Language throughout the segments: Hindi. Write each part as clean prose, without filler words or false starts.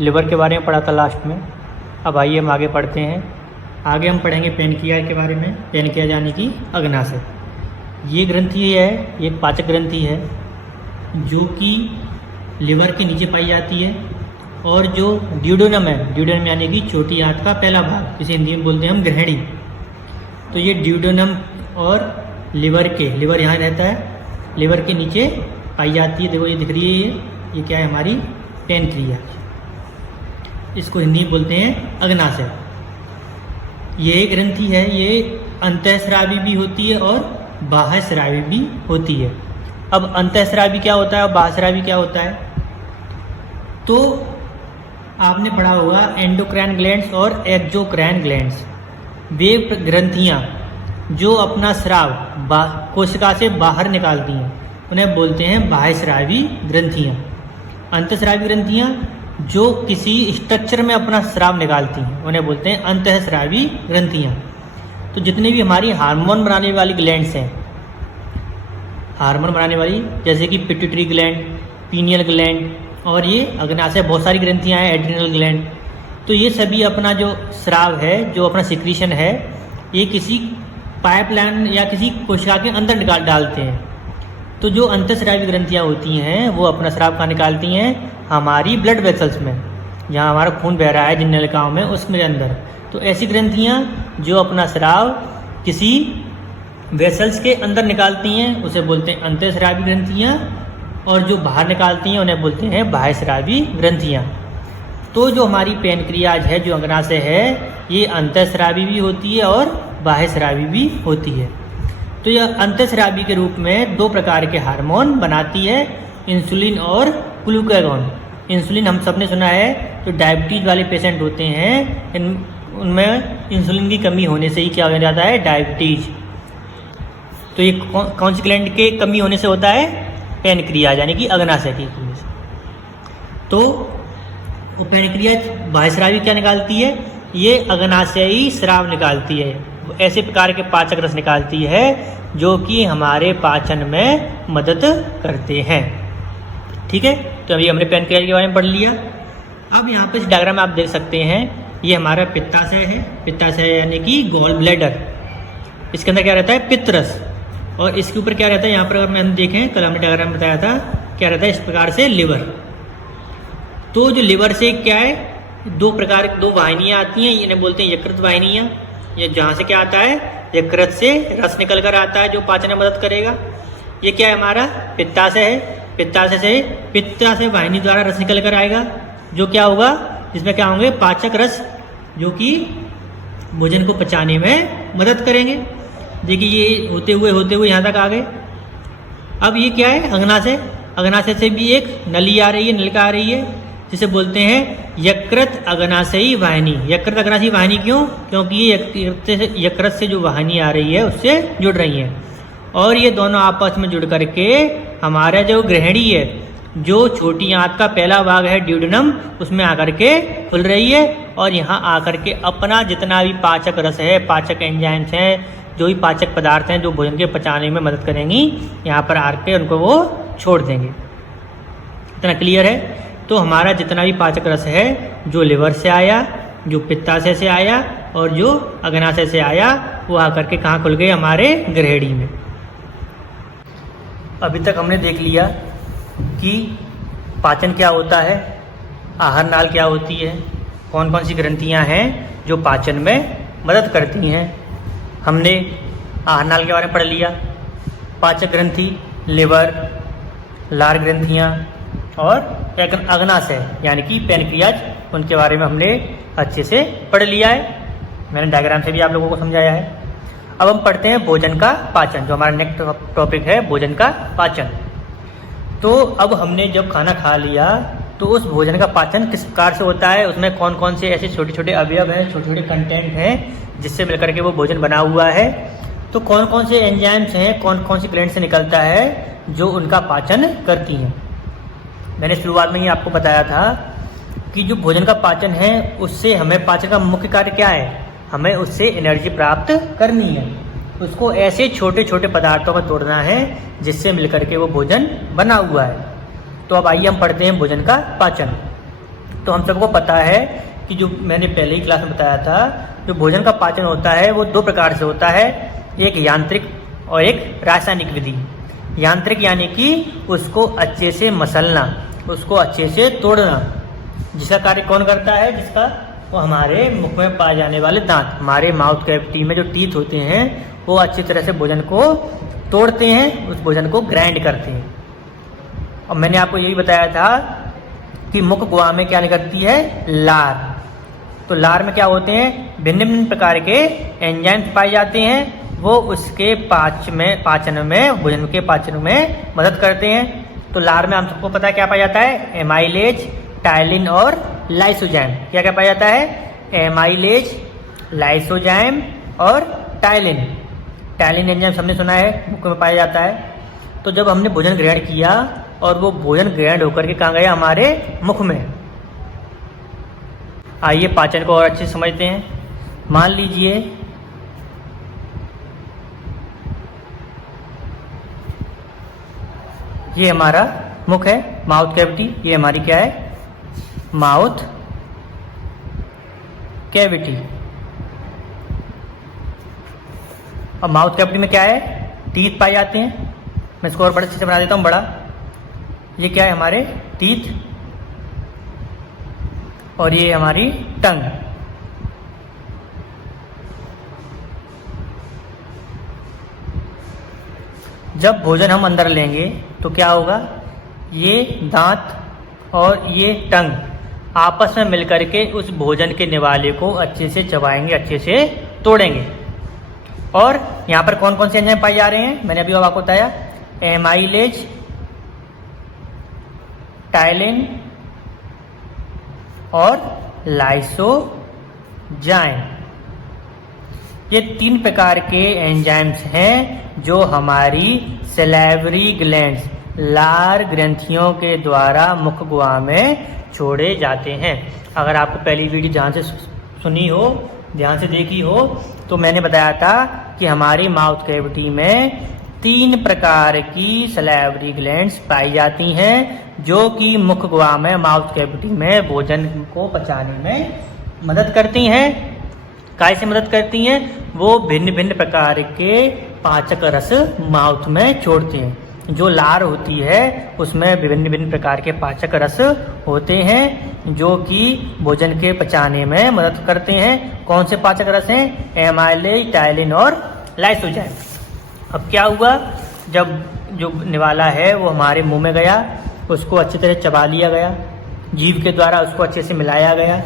लिवर के बारे में पढ़ा था लास्ट में। अब आइए हम आगे पढ़ते हैं। आगे हम पढ़ेंगे पेनक्रिया के बारे में। पेनक्रिया यानी कि अग्नाशय। ये ग्रंथि है, ये एक पाचक ग्रंथि है जो कि लिवर के नीचे पाई जाती है। और जो ड्यूडेनम है, ड्यूडेनम यानी कि छोटी आंत का पहला भाग, जिसे हिंदी में बोलते हैं हम ग्रहणी। तो ये ड्यूडेनम और लिवर यहाँ रहता है, लिवर के नीचे पाई जाती है। देखो ये दिख रही है, ये क्या है हमारी पेनक्रिया। इसको हिंदी में बोलते हैं अग्नाशय। ये ग्रंथि है, ये अंतःस्रावी भी होती है और बाह्यस्रावी भी होती है। अब अंतःस्रावी क्या होता है और बाह्यस्रावी क्या होता है? तो आपने पढ़ा होगा एंडोक्राइन ग्लैंड्स और एक्सोक्राइन ग्लैंड्स। वे ग्रंथियाँ जो अपना स्राव कोशिका से बाहर निकालती हैं उन्हें बोलते हैं बाह्यस्रावी ग्रंथियाँ। अंतःस्रावी ग्रंथियाँ जो किसी स्ट्रक्चर में अपना स्राव निकालती हैं उन्हें बोलते हैं अंतःस्रावी ग्रंथियाँ। तो जितनी भी हमारी हार्मोन बनाने वाली ग्लैंड्स हैं, हार्मोन बनाने वाली, जैसे कि पिट्यूटरी ग्लैंड, पीनियल ग्लैंड, और ये अग्नाशय बहुत सारी ग्रंथियाँ हैं, एड्रिनल ग्लैंड। तो ये सभी अपना जो स्राव है, जो अपना सिक्रीशन है, ये किसी पाइपलाइन या किसी कोशिका के अंदर निकाल डालते हैं। तो जो अंतःस्रावी ग्रंथियाँ होती हैं वो अपना स्राव कहाँ निकालती हैं? हमारी ब्लड वेसल्स में, जहाँ हमारा खून बह रहा है जिन नलिकाओं में, उसमें अंदर। तो ऐसी ग्रंथियाँ जो अपना स्राव किसी वेसल्स के अंदर निकालती हैं उसे बोलते हैं अंतःस्रावी ग्रंथियाँ, और जो बाहर निकालती हैं उन्हें बोलते हैं बाह्यस्रावी ग्रंथियाँ। तो जो हमारी पेनक्रियाज है, जो अग्नाशय है, ये अंतःस्रावी भी होती है और बाह्यस्रावी भी होती है। तो यह अंतःस्रावी के रूप में दो प्रकार के हार्मोन बनाती है, इंसुलिन और ग्लूकागॉन। इंसुलिन हम सबने सुना है, जो डायबिटीज़ वाले पेशेंट होते हैं उनमें इंसुलिन की कमी होने से ही क्या हो जाता है? डायबिटीज़। तो ये कौन सी ग्लैंड के कमी होने से होता है? पेनक्रिया यानी कि अग्नाशय की कमी से। तो पेनक्रिया बाह्यस्रावी क्या निकालती है? ये अग्नाशयी स्राव निकालती है, ऐसे प्रकार के पाचक रस निकालती है जो कि हमारे पाचन में मदद करते हैं। ठीक है, तो अभी हमने पेनक्रिया के बारे में पढ़ लिया। अब यहाँ पे इस डायग्राम में आप देख सकते हैं, ये हमारा पित्ताशय है। पित्ताशय यानी कि गॉल ब्लैडर। इसके अंदर क्या रहता है? पित्तरस। और इसके ऊपर क्या रहता है? यहाँ पर अगर हम देखें, कल हमने डायग्राम में बताया था, क्या रहता है इस प्रकार से? लिवर। तो जो लिवर से क्या है, दो वाहिनियाँ आती हैं, इन्हें बोलते हैं यकृत वाहिनियाँ। ये जहाँ से क्या आता है? यकृत से रस निकल कर आता है जो पाचन में मदद करेगा। ये क्या है? हमारा पित्ताशय है। पित्ताशय वाहिनी द्वारा रस निकल कर आएगा, जो क्या होगा? इसमें क्या होंगे? पाचक रस, जो कि भोजन को पचाने में मदद करेंगे। देखिए ये होते हुए यहाँ तक आ गए। अब ये क्या है? अग्नाशय। अग्नाशय से भी एक नली आ रही है, नलिका आ रही है, जिसे बोलते हैं यकृत अग्नाशयी वाहिनी। यकृत अग्नाशयी वाहिनी क्यों? क्योंकि ये यकृत से जो वाहिनी आ रही है उससे जुड़ रही है, और ये दोनों आपस में जुड़ करके हमारा जो ग्रहणी है, जो छोटी आंत का पहला भाग है ड्यूडेनम, उसमें आकर के खुल रही है, और यहाँ आकर के अपना जितना भी पाचक रस है, पाचक एंजाइम्स हैं, जो भी पाचक पदार्थ हैं जो भोजन के पचाने में मदद करेंगी, यहाँ पर आकर उनको वो छोड़ देंगे। इतना क्लियर है? तो हमारा जितना भी पाचक रस है, जो लिवर से आया, जो पित्ताशय से आया और जो अग्नाशय से आया, वो आकर के कहाँ खुल गए? हमारे ग्रहणी में। अभी तक हमने देख लिया कि पाचन क्या होता है, आहार नाल क्या होती है, कौन कौन सी ग्रंथियाँ हैं जो पाचन में मदद करती हैं। हमने आहार नाल के बारे में पढ़ लिया, पाचक ग्रंथि, लिवर, लार ग्रंथियाँ और अग्नाशय यानी कि पेनक्रियाज, उनके बारे में हमने अच्छे से पढ़ लिया है। मैंने डायग्राम से भी आप लोगों को समझाया है। अब हम पढ़ते हैं भोजन का पाचन, जो हमारा नेक्स्ट टॉपिक है, भोजन का पाचन। तो अब हमने जब खाना खा लिया तो उस भोजन का पाचन किस प्रकार से होता है, उसमें कौन कौन से ऐसे छोटे छोटे अवयव हैं, छोटे छोटे कंटेंट हैं जिससे मिलकर के वो भोजन बना हुआ है। तो कौन कौन से एंजाइम्स हैं, कौन कौन सी ग्लैंड से निकलता है जो उनका पाचन करती हैं। मैंने शुरुआत में ही आपको बताया था कि जो भोजन का पाचन है उससे हमें, पाचन का मुख्य कार्य क्या है? हमें उससे एनर्जी प्राप्त करनी है। उसको ऐसे छोटे छोटे पदार्थों को तोड़ना है जिससे मिलकर के वो भोजन बना हुआ है। तो अब आइए हम पढ़ते हैं भोजन का पाचन। तो हम सबको पता है कि जो मैंने पहले ही क्लास में बताया था, जो भोजन का पाचन होता है वो दो प्रकार से होता है, एक यांत्रिक और एक रासायनिक विधि। यांत्रिक यानी कि उसको अच्छे से मसलना, उसको अच्छे से तोड़ना, जिसका कार्य कौन करता है, जिसका वो हमारे मुख में पाए जाने वाले दांत, हमारे माउथ कैविटी में जो टीथ होते हैं वो अच्छी तरह से भोजन को तोड़ते हैं, उस भोजन को ग्राइंड करते हैं। और मैंने आपको यही बताया था कि मुख गुहा में क्या निकलती है, लार। तो लार में क्या होते हैं, भिन्न भिन्न प्रकार के एंजाइम्स पाए जाते हैं, वो उसके पाचन में भोजन के पाचन में मदद करते हैं। तो लार में हम सबको पता है क्या पाया जाता है, एमाइलेज, टाइलिन और लाइसोजाइम। क्या क्या पाया जाता है, एमाइलेज, लाइसोजाइम और टाइलिन। टाइलिन एंजाइम हमने सुना है मुख में पाया जाता है। तो जब हमने भोजन ग्रहण किया और वो भोजन ग्रहण होकर के कहाँ गया, हमारे मुख में। आइए पाचन को और अच्छे से समझते हैं। मान लीजिए ये हमारा मुख है, माउथ कैविटी। ये हमारी क्या है, माउथ कैविटी। अब माउथ कैविटी में क्या है, टीथ पाए जाते हैं। मैं इसको और बड़े अच्छे से बना देता हूँ, बड़ा। ये क्या है, हमारे टीथ, और ये हमारी टंग। जब भोजन हम अंदर लेंगे तो क्या होगा, ये दांत और ये टंग आपस में मिलकर के उस भोजन के निवाले को अच्छे से चबाएंगे, अच्छे से तोड़ेंगे। और यहाँ पर कौन कौन से एंजाइम पाए जा रहे हैं, मैंने अभी आपको बताया, एमाइलेज, टाइलिन और लाइसोजाइम। ये 3 प्रकार के एंजाइम्स हैं जो हमारी सैलिवरी ग्लैंड्स, लार ग्रंथियों के द्वारा मुख गुहा में छोड़े जाते हैं। अगर आपको पहली वीडियो ध्यान से सुनी हो, ध्यान से देखी हो, तो मैंने बताया था कि हमारी माउथ कैविटी में 3 प्रकार की सैलिवरी ग्लैंड्स पाई जाती हैं जो कि मुख गुहा में, माउथ कैविटी में भोजन को पचाने में मदद करती हैं। कैसे मदद करती हैं, वो भिन्न भिन्न प्रकार के पाचक रस माउथ में छोड़ते हैं। जो लार होती है उसमें विभिन्न विभिन्न प्रकार के पाचक रस होते हैं जो कि भोजन के पचाने में मदद करते हैं। कौन से पाचक रस हैं, एमाइलेज, टाइलिन और लाइसोजाइम। अब क्या हुआ, जब जो निवाला है वो हमारे मुंह में गया, उसको अच्छी तरह चबा लिया गया, जीभ के द्वारा उसको अच्छे से मिलाया गया,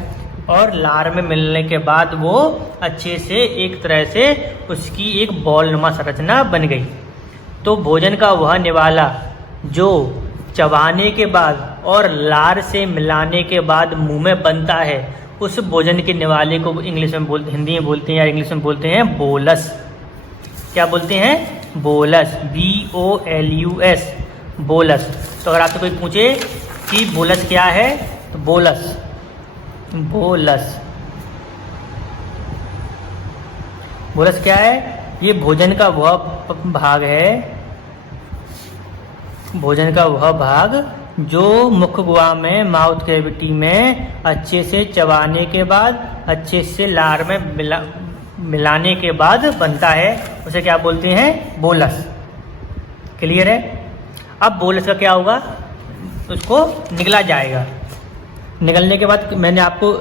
और लार में मिलने के बाद वो अच्छे से एक तरह से उसकी एक बॉलनुमा संरचना बन गई। तो भोजन का वह निवाला जो चबाने के बाद और लार से मिलाने के बाद मुंह में बनता है, उस भोजन के निवाले को इंग्लिश में हिंदी में बोलते हैं या इंग्लिश में बोलते हैं बोलस। क्या बोलते हैं, बोलस, BOLUS, बोलस। तो अगर आपसे कोई पूछे कि बोलस क्या है, तो बोलस, बोलस क्या है, ये भोजन का वह भाग है, भोजन का वह भाग जो मुख गुहा में, माउथ कैविटी में अच्छे से चबाने के बाद, अच्छे से लार में मिलाने के बाद बनता है, उसे क्या बोलते हैं, बोलस। क्लियर है। अब बोलस का क्या होगा, उसको निगला जाएगा। निगलने के बाद मैंने आपको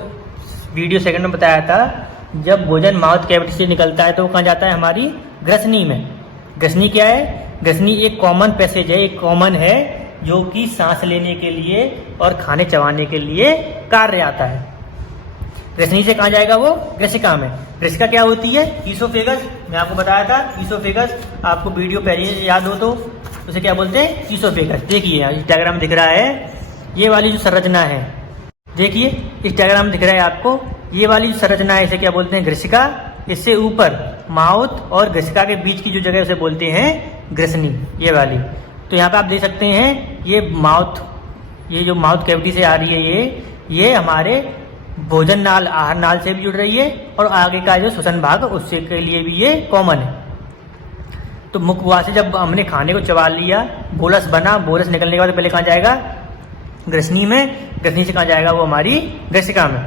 वीडियो सेकंड में बताया था, जब भोजन माउथ कैविटी से निकलता है तो वो कहाँ जाता है, हमारी ग्रसनी में। ग्रसनी क्या है, ग्रसनी एक कॉमन पैसेज है, एक कॉमन है जो कि सांस लेने के लिए और खाने चबाने के लिए कार्य आता है। ग्रसनी से कहाँ जाएगा वो, ग्रसिका में। ग्रसिका क्या होती है, ईसोफेगस। मैं आपको बताया था ईसोफेगस, आपको वीडियो पहले याद हो तो उसे क्या बोलते हैं, ईसोफेगस। देखिए इस डायग्राम दिख रहा है, ये वाली जो संरचना है, देखिए इस डायग्राम दिख रहा है आपको, ये वाली संरचना है, इसे क्या बोलते हैं, ग्रसिका। इससे ऊपर माउथ और ग्रसिका के बीच की जो जगह उसे बोलते हैं ग्रसनी, ये वाली। तो यहाँ पे आप देख सकते हैं ये माउथ, ये जो माउथ कैविटी से आ रही है, ये हमारे भोजन नाल, आहार नाल से भी जुड़ रही है, और आगे का जो श्वसन भाग उससे के लिए भी ये कॉमन है। तो मुख गुहा से जब हमने खाने को चबा लिया, बोलस बना, बोलस निकलने के बाद पहले कहाँ जाएगा, ग्रसनी में, ग्रसनी से कहाँ जाएगा वो हमारी ग्रसिका में।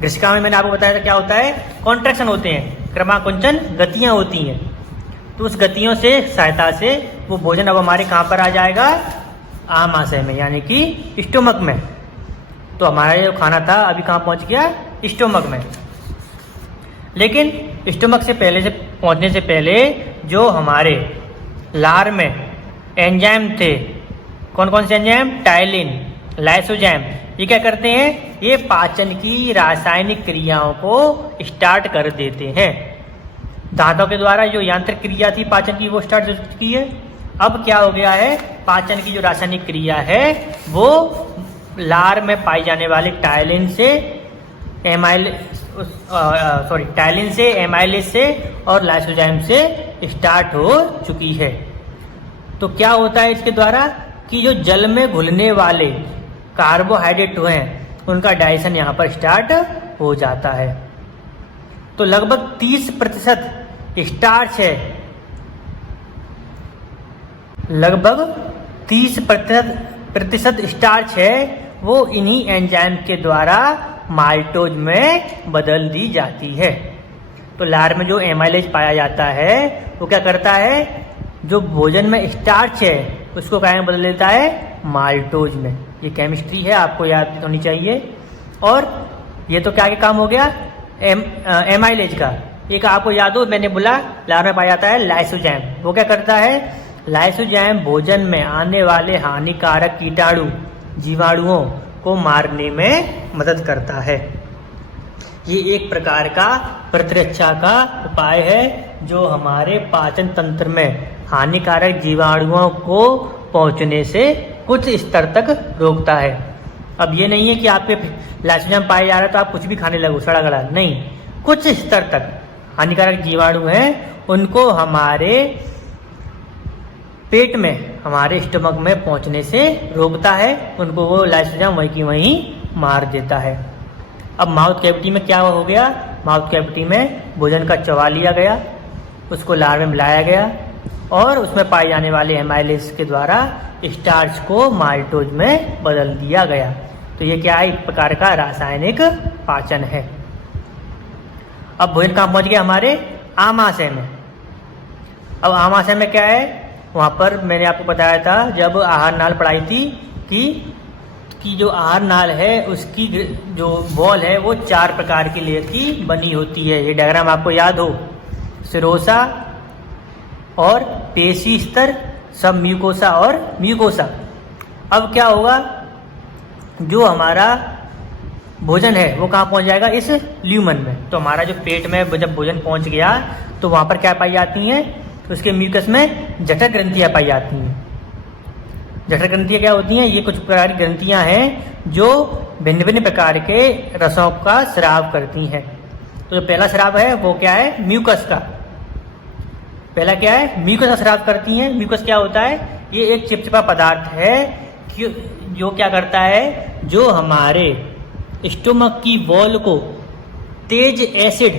ग्रसिका में मैंने आपको बताया था क्या होता है, कॉन्ट्रैक्शन होते हैं, क्रमाकुंचन गतियाँ होती हैं। तो उस गतियों से सहायता से वो भोजन अब हमारे कहाँ पर आ जाएगा, आमाशय में, यानी कि स्टोमक में। तो हमारा जो खाना था अभी कहाँ पहुँच गया, स्टोमक में। लेकिन स्टोमक से पहले से पहुँचने से पहले जो हमारे लार में एंजाइम थे, कौन कौन से एंजाइम, टाइलिन, लाइसोजाइम, ये क्या करते हैं, ये पाचन की रासायनिक क्रियाओं को स्टार्ट कर देते हैं। दांतों के द्वारा जो यांत्रिक क्रिया थी पाचन की वो स्टार्ट हो चुकी है। अब क्या हो गया है, पाचन की जो रासायनिक क्रिया है वो लार में पाई जाने वाली टाइलिन से एमाइलेज से और लाइसोजाइम से स्टार्ट हो चुकी है। तो क्या होता है इसके द्वारा कि जो जल में घुलने वाले कार्बोहाइड्रेट हैं उनका डाइजेशन यहाँ पर स्टार्ट हो जाता है। तो लगभग 30% स्टार्च है, लगभग 30% स्टार्च है वो इन्हीं एंजाइम के द्वारा माल्टोज में बदल दी जाती है। तो लार में जो एमाइलेज पाया जाता है वो क्या करता है, जो भोजन में स्टार्च है उसको क्या में बदल देता है, माल्टोज में। ये केमिस्ट्री है, आपको याद होनी चाहिए। और ये तो क्या काम हो गया, एमाइलेज का। एक आपको याद हो, मैंने बोला लार में पाया जाता है लाइसोजाइम। वो क्या करता है, लाइसोजाइम भोजन में आने वाले हानिकारक कीटाणु जीवाणुओं को मारने में मदद करता है। ये एक प्रकार का प्रतिरक्षा का उपाय है जो हमारे पाचन तंत्र में हानिकारक जीवाणुओं को पहुंचने से कुछ स्तर तक रोकता है। अब ये नहीं है कि आपके लाइसोजाइम पाया जा रहा है तो आप कुछ भी खाने लगो सड़ा गला, नहीं, कुछ स्तर तक हानिकारक जीवाणु हैं उनको हमारे पेट में, हमारे स्टमक में पहुंचने से रोकता है, उनको वो लाइसोजाइम वहीं की वहीं मार देता है। अब माउथ कैविटी में क्या हो गया, माउथ कैविटी में भोजन का चबा लिया गया, उसको लार में मिलाया गया और उसमें पाए जाने वाले एमाइलेज के द्वारा स्टार्च को माल्टोज में बदल दिया गया। तो ये क्या है, एक प्रकार का रासायनिक पाचन है। अब भोजन कहाँ पहुंच गया, हमारे आमाशय में। अब आमाशय में क्या है, वहाँ पर मैंने आपको बताया था जब आहार नाल पढ़ाई थी कि जो आहार नाल है उसकी जो वॉल है वो 4 प्रकार की लेयर की बनी होती है। ये डायग्राम आपको याद हो, सिरोसा और पेशी स्तर, सब म्यूकोसा और म्यूकोसा। अब क्या होगा, जो हमारा भोजन है वो कहाँ पहुँच जाएगा, इस ल्यूमन में। तो हमारा जो पेट में जब भोजन पहुँच गया तो वहाँ पर क्या पाई जाती हैं, तो उसके म्यूकस में जठर ग्रंथियाँ पाई जाती हैं। जठर ग्रंथियाँ क्या होती हैं, ये कुछ प्रकार की ग्रंथियाँ हैं जो भिन्न भिन्न प्रकार के रसों का स्राव करती हैं। तो जो पहला स्राव है वो क्या है, म्यूकस का। पहला क्या है, म्यूकस का स्राव करती हैं। म्यूकस क्या होता है, ये एक चिपचिपा पदार्थ है जो क्या करता है, जो हमारे स्टोमक की वॉल को तेज एसिड,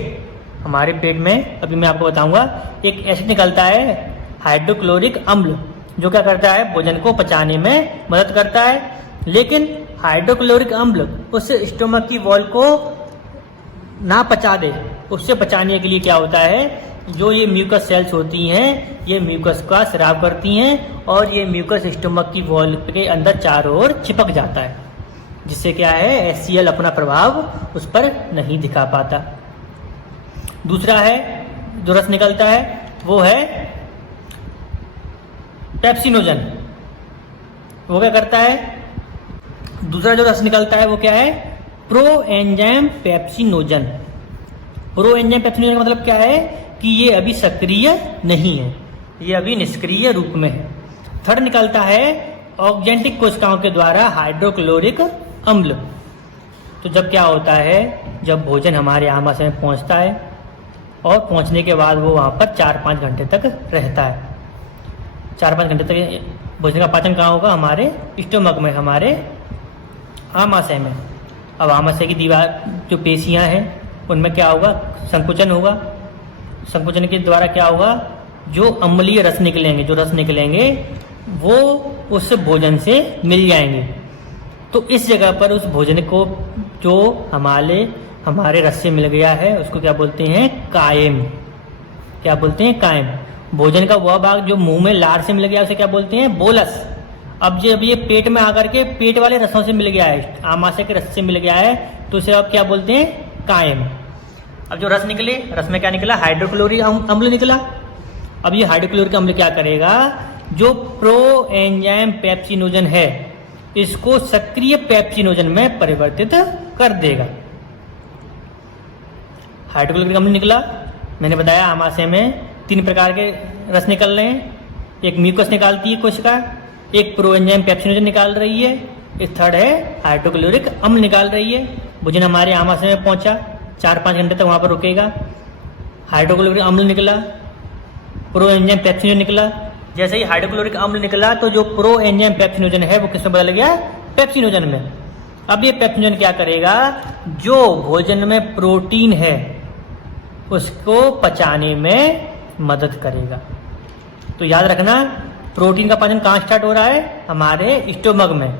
हमारे पेट में अभी मैं आपको बताऊंगा, एक एसिड निकलता है हाइड्रोक्लोरिक अम्ल, जो क्या करता है, भोजन को पचाने में मदद करता है। लेकिन हाइड्रोक्लोरिक अम्ल उस स्टोमक की वॉल को ना पचा दे, उससे बचाने के लिए क्या होता है, जो ये म्यूकस सेल्स होती हैं ये म्यूकस का स्राव करती हैं और ये म्यूकस स्टोमक की वॉल के अंदर चारों ओर चिपक जाता है, जिससे क्या है, HCl अपना प्रभाव उस पर नहीं दिखा पाता। दूसरा है जो रस निकलता है वो है पेप्सिनोजन। वो क्या करता है, दूसरा जो रस निकलता है वो क्या है, प्रोएंजाइम पेप्सिनोजन। प्रोएंजाइम पेप्सिनोजन का मतलब क्या है कि ये अभी सक्रिय नहीं है, ये अभी निष्क्रिय रूप में है। थर्ड निकलता है ऑक्जेंटिक कोशिकाओं के द्वारा हाइड्रोक्लोरिक अम्ल। तो जब क्या होता है, जब भोजन हमारे आमाशय में पहुंचता है और पहुंचने के बाद वो वहाँ पर 4-5 घंटे तक रहता है। 4-5 घंटे तक भोजन का पाचन कहाँ होगा, हमारे स्टोमक में, हमारे आमाशय में। अब आमाशय की दीवार जो पेशियाँ हैं उनमें क्या होगा, संकुचन होगा। संकुचन के द्वारा क्या होगा, जो अम्लीय रस निकलेंगे, जो रस निकलेंगे वो उस भोजन से मिल जाएंगे। तो इस जगह पर उस भोजन को जो हमारे रस से मिल गया है उसको क्या बोलते हैं? कायम। क्या बोलते हैं? कायम। भोजन का वह भाग जो मुंह में लार से मिल गया उसे क्या बोलते हैं? बोलस। अब जब ये पेट में आकर के पेट वाले रसों से मिल गया है, आमाशय के रस से मिल गया है, तो उसे अब क्या बोलते हैं? कायम। अब जो रस निकले, रस में क्या निकला? हाइड्रोक्लोरिक अम्ल निकला। अब ये हाइड्रोक्लोरिक अम्ल क्या करेगा? जो प्रो एंजाइम पेप्सिनोजन है इसको सक्रिय पेप्सिनोजन में परिवर्तित कर देगा। हाइड्रोक्लोरिक अम्ल निकला, मैंने बताया आमाशय में 3 प्रकार के रस निकल रहे हैं। एक म्यूकस निकालती है कोशिका, एक प्रो एंजाइम पेप्सिनोजन निकाल रही है, इस थर्ड है हाइड्रोक्लोरिक अम्ल निकाल रही है। भोजन हमारे आमाशय में पहुंचा, 4-5 घंटे तक वहां पर रुकेगा। हाइड्रोक्लोरिक अम्ल निकला, प्रो एंजाइम पेप्सिनोजन निकला। जैसे ही हाइड्रोक्लोरिक अम्ल निकला तो जो प्रो एंजाइम पेप्सिनोजन है वो किसमें बदल गया? पेप्सिनोजन में। अब ये पेप्सिनोजन क्या करेगा? जो भोजन में प्रोटीन है उसको पचाने में मदद करेगा। तो याद रखना, प्रोटीन का पाचन कहाँ स्टार्ट हो रहा है? हमारे स्टोमक में।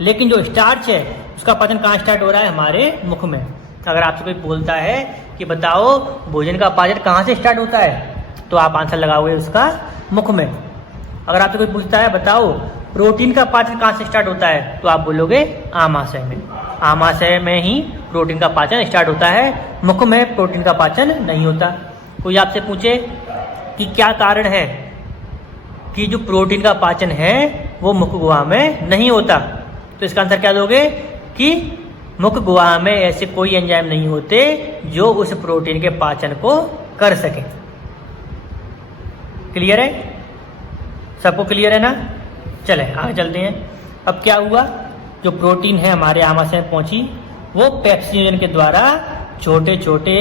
लेकिन जो स्टार्च है उसका पाचन कहाँ स्टार्ट हो रहा है? हमारे मुख में। अगर आपसे कोई बोलता है कि बताओ भोजन का पाचन कहाँ से स्टार्ट होता है, तो आप आंसर लगाओगे उसका मुख में। अगर आपसे कोई पूछता है बताओ प्रोटीन का पाचन कहाँ से स्टार्ट होता है, तो आप बोलोगे आमाशय में। आमाशय में ही प्रोटीन का पाचन स्टार्ट होता है, मुख में प्रोटीन का पाचन नहीं होता। कोई आपसे पूछे कि क्या कारण है कि जो प्रोटीन का पाचन है वो मुख गुहा में नहीं होता, तो इसका आंसर क्या दोगे? कि मुख गुहा में ऐसे कोई एंजाइम नहीं होते जो उस प्रोटीन के पाचन को कर सके। क्लियर है? सबको क्लियर है ना? चले आगे चलते हैं। अब क्या हुआ? जो प्रोटीन है हमारे आमाशय में पहुंची, वो पेप्सिनोजन के द्वारा छोटे छोटे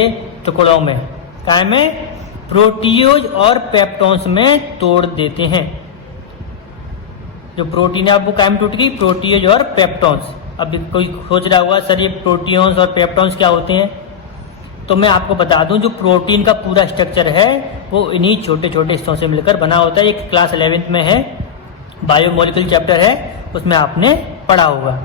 टुकड़ों में काय में प्रोटीओज और पेप्टोन्स में तोड़ देते हैं। जो प्रोटीन है अब वो काय में टूट गई? प्रोटीओज और पेप्टोन्स। अब कोई सोच रहा होगा सर ये प्रोटीओन्स और पेप्टोन्स क्या होते हैं? तो मैं आपको बता दूं, जो प्रोटीन का पूरा स्ट्रक्चर है वो इन्हीं छोटे छोटे हिस्सों से मिलकर बना होता है। एक क्लास 11th में है, बायोमोलिकुलर चैप्टर है, उसमें आपने पढ़ा होगा।